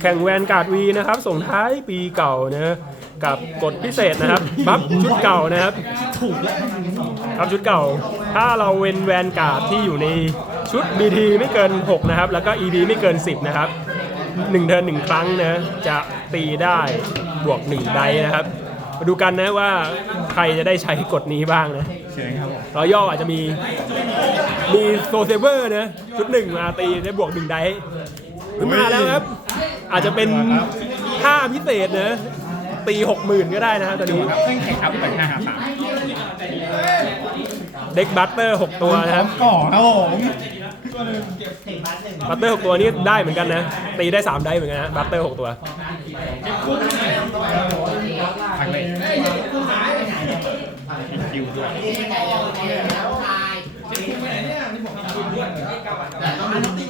แข่งแวนการ์ดวีนะครับ ส่งท้ายปีเก่านะกับกฎพิเศษนะครับ บัฟชุดเก่านะครับ ถูกแล้วครับชุดเก่า ถ้าเราเว้นแวนการ์ดที่อยู่ในชุด BT ไม่เกิน 6 นะครับ แล้วก็ ED ไม่เกิน 10 นะครับ1เทิร์น1ครั้งนะจะตีได้บวก 1 ไดส์นะครับมาดูกันนะว่าใครจะได้ใช้กฎนี้บ้างนะเชิญครับผมรอย่ออาจจะมีมีโซเซเวอร์นะชุดหนึ่งมาตีได้บวกหนึ่งได ส์มาแล้วครับ อาจจะเป็นท่าพิเศษนะ ตีหกหมื่นก็ได้นะครับตอนนี้ครับซึ่งแข่งครับเปิดห้าหาสามเด็กบัตเตอร์หกตัวนะครับก่อครับผมบัตเตอร์หกตัวนี้ได้เหมือนกันนะ ตีได้สามไดส์เหมือนกันนะบัตเตอร์หกตัวพักเลยคิวด้วย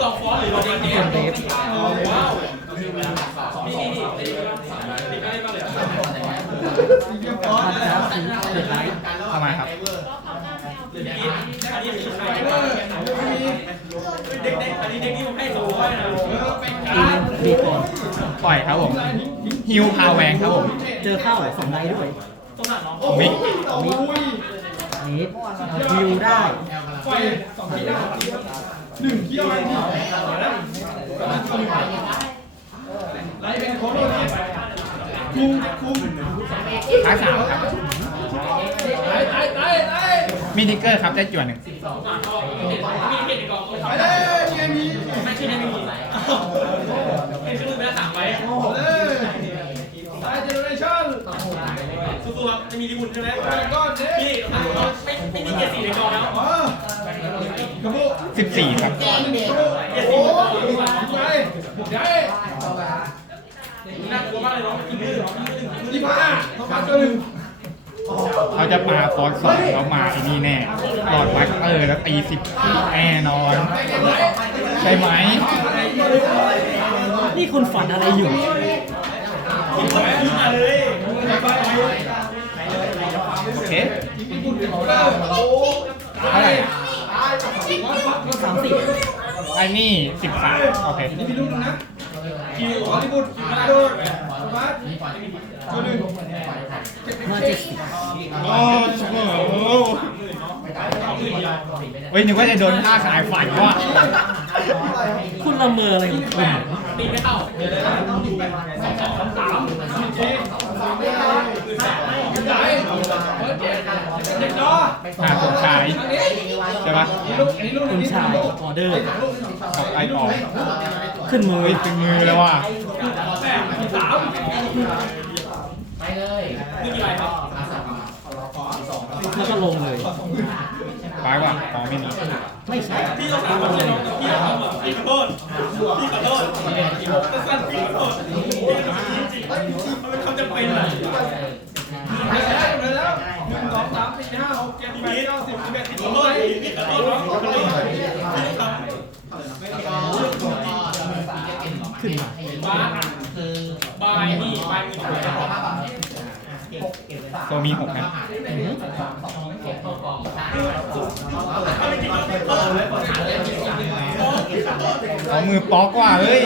บเด็ดไลท์ทำไมครับอันนี้มีใครเด็กเด็กอันนี้เด็กนี่ผมให้สองร้อยนะตีบีก่อนปล่อยครับผมฮิวพาแวงครับผมเจอเข้าสองไลด้วยต้องหนักน้องมิกมิดนิดฮิวได้ท้ายสามครับมีทิกเกอร์ครับได้จวนหนึ่งมีเกตอีกกองไม่ได้ไม่ใช่ไม่มีเป็นชื่อแม่สามไว้สู้ๆครับจะมีรีบุนใช่ไหมพี่ไม่ไม่มีเกตสี่ในกองแล้ว สิบสี่ครับเกตสี่น่ากลัวมากเลยน้องกินมือน้องกินมือหนึ่งกินมือหนึ่งเขาจะมาฟอนสองแล้วมาไอ้นี่แน่หลอดวักเออแล้วตีสิบแน่นอน ใช่ไหม นี่คุณฝันอะไรอยู่กินมือมาเลยโอเคเท่าไหร่ สามสิบไอ้นี่สิบสามโอเคมาเจ็ดสิบโอ้โหเฮ้ยนึกว่าจะโดนท่าขายฝันว่ะคุณละเมออะไรของคุณตีไม่เข้าหาผม ชายใช่ปะคุณชายออเดอร์กับไอต่อขึ้นมือเฮ้ยถึงมือแล้วว่ะนี่กี่ใบครับแล้วก็ลงเลยไปว่ะอ๋อไม่มีไม่ใช่พี่ต้องถามว่าพี่น้องพี่ขอโทษพี่ขอโทษพี่ขอโทษสั้นๆพี่ขอโทษมันเป็นคำจำเป็นอะพี่ ขอโทษพี่ขอโทษน้องขอโทษขึ้นมาบ้าบายนี่บายมีถูกตัวมีหกนะเอามือป๊อกว่ะเฮ้ย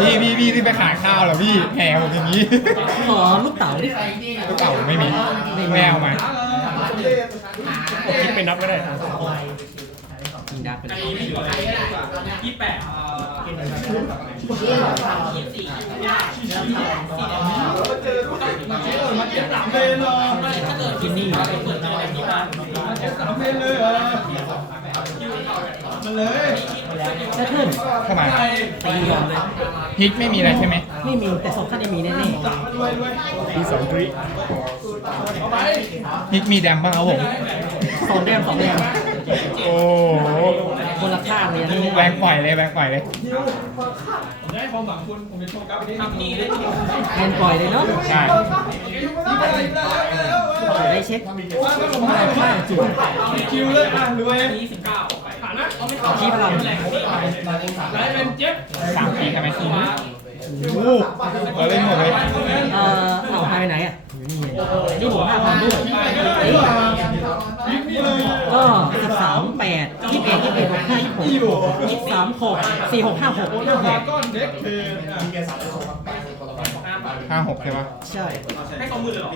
พี่พี่พี่ที่ไปขายข้าวเหรอพี่แหมผมอย่างนี้ขอลูกเต๋าดิ ลูกเก่าไม่มีไม่เอามาคิดเป็นนับก็ได้ยิงดักเป็นอันนี้ไม่อยู่อะไรยี่แปดที่นี่ สามเพลเลยเหรอมาเลย ถ้าขึ้นเข้ามาตียอมเลยฮิกไม่มีอะไรใช่ไหมไม่มีแต่สองขั้นจะมีแน่ด้วยด้วยที่สองกรีเอาไปฮิกมีแดมบ้างครับผมๆสองแดมสองแดมโอ้โหคนละข้างเลยอันนี้แบงปล่อยเลยแบงปล่อยเลยผมได้ความหวังคุณผมจะโชว์กับนี้ทำนี่ได้แอนปล่อยเลยเนาะใช่ไม่ได้ไม่ได้แล้วปล่อยได้เช็คว่าก็ผมให้ข้างจุดคิวเลยอะรวยผ่านนะเอา ไม่เข้าขี้พลังไลเป็นเจ็บสามปีใช่ไหมโอ้โหเราเล่นหมดเลยเอ่อเอาหายไปไหนอะยู่นี่นี่บวห้าพันด้วยเอ้ยยิงนี่เลยก็สิบสามแปดยี่สิบเอ็ดยี่สิบเอ็ดหกห้ายี่สิบหกยี่สิบสามหกสี่หกห้าหกห้าหกก้อนเด็กคือ ห้าหกใช่ปะใช่ให้เขามือเลยเหรอ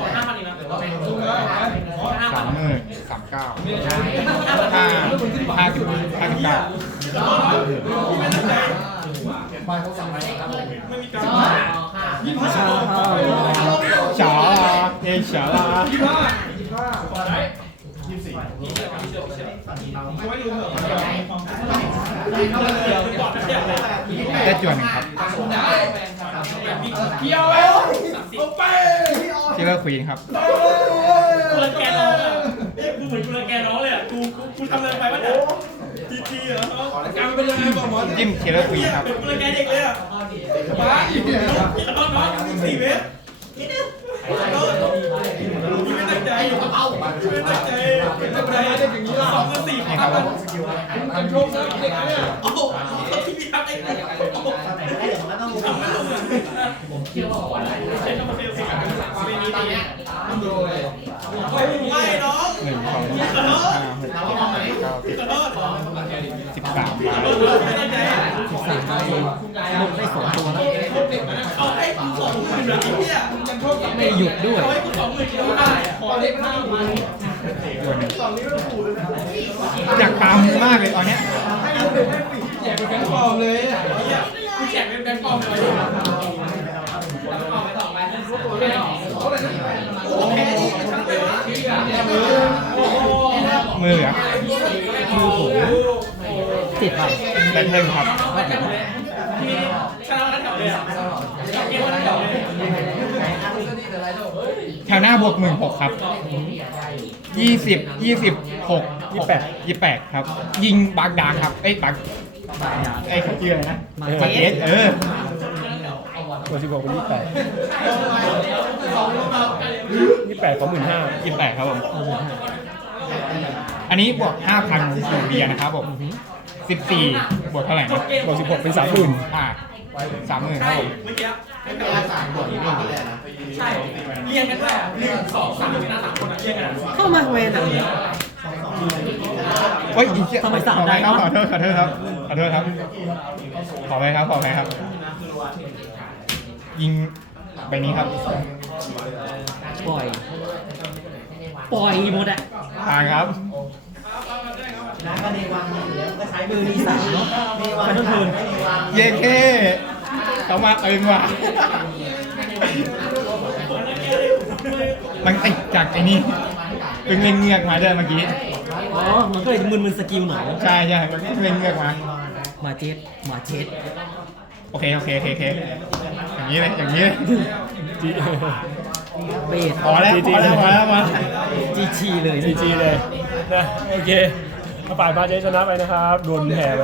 ขอห้าพันเองนะลุงเลยสามหมื่นสามเก้าห้าห้าสิบห้าสิบเก้ายี่สิบห้าชาเข้าฉาลาเอยฉาลา ยี่สิบห้ายี่สิบห้าขอได้ ยี่สิบสี่ไว้ลุงเหรอได้จวนหนึ่งครับเกี่ยวเอาไปที่เลอร์ควีนครับกูรังแกน้องอะกูเหมือนกูรังแกน้องเลยอะกูกูทำอะไรไปวะเนี่ยทีทีเหรอการเป็นยังไงบอกหมอจิ้มเทเลอร์ควีนครับเป็นกูรังแกเด็กเลยอะบ้าอีกเนี่ยน้องน้องมึงสี่เมตรไม่ตั้งใจไม่ตั้งใจไม่ตั้งใจ กับสี่นี่ครับผมกันโชคนะเด็กเนี่ยโอ้โหที่พี่ทำไอ้โอ้โหทำไม่ลงเลยเช็ดมาเฟลสิไม่มีดีไม่น้องหนึ่งสองสามห้าหกเจ็ดแปดเก้าสิบขอโทษสิบสามม่ตั้งใจสิบสามนาทีหมดได้สองตัวแล้วเอาให้กูสองหมื่นเลยเนี่ยไม่หยุดด้วยเอาให้กูสองหมื่นก็ได้ขอเด็กห้าหมื่น อยากตามมากเลยตอนเนี้ยแจกเป็นแบงค์ปลอมเลยเนี่ยกูแจกเป็นแบงค์ปลอมเลยมือเหรอติดไปแบทเทิลครับชนะกันแถวเลยอะเกมกันแถวเลยแถวหน้าบวกหมื่นหกครับ ยี่สิบยี่สิบหกยี่แปดยี่แปดครับ ยิงบักดาร์กครับเอ้ยบักไอ้เขาชื่ออะไรนะมามาเจเจสสเออตัวสิบหกเป็นยี่แปดยี่แปดของหมื่นห้ายี่แปดครับผมเอาหมดให้อันนี้บวกห้าพันอยู่เบียร์นะครับผมสิบสี่บวกเท่าไหร่นะบวกสิบหกเป็นสามหมื่นอ่าสามหมื่นคใช่รับผมเมื่อกี้ ใช่ เรียงกันด้วยหนึ่งสองสามชนะสามคนอะเรียงกันเข้ามาเวรอะเฮ้ยอีกเชี่ยทำไมสามขอไปได้ครับวะขอโทษขอโทษครับขอโทษครับ ขอไปครับขอไปครับ ยิงใบนี้ครับปล่อย ปล่อยหมดอะทางครับมือมีสามเนาะไปทั้งคืนเย้เค้เขามาเอิงว่ะ มันติดจากไอ้นี่เพิ่งเล่นเงือกมาเด้อเมื่อกี้ อ๋อ มันก็เลยมึนมึนๆสกิลหน่อยใช่ใช่เพิ่งเล่นเงือกมามาเจสมาเจสโอเคโอเคโอเคโอเคอย่างนี้เลยอย่างนี้เลยจีเบสพอแล้วพอแล้วพอแล้วพอแล้วจีชีเลย จีจีเลยนะโอเคมาป่ายพาเจชนะไปนะครับโดนแผ่ไป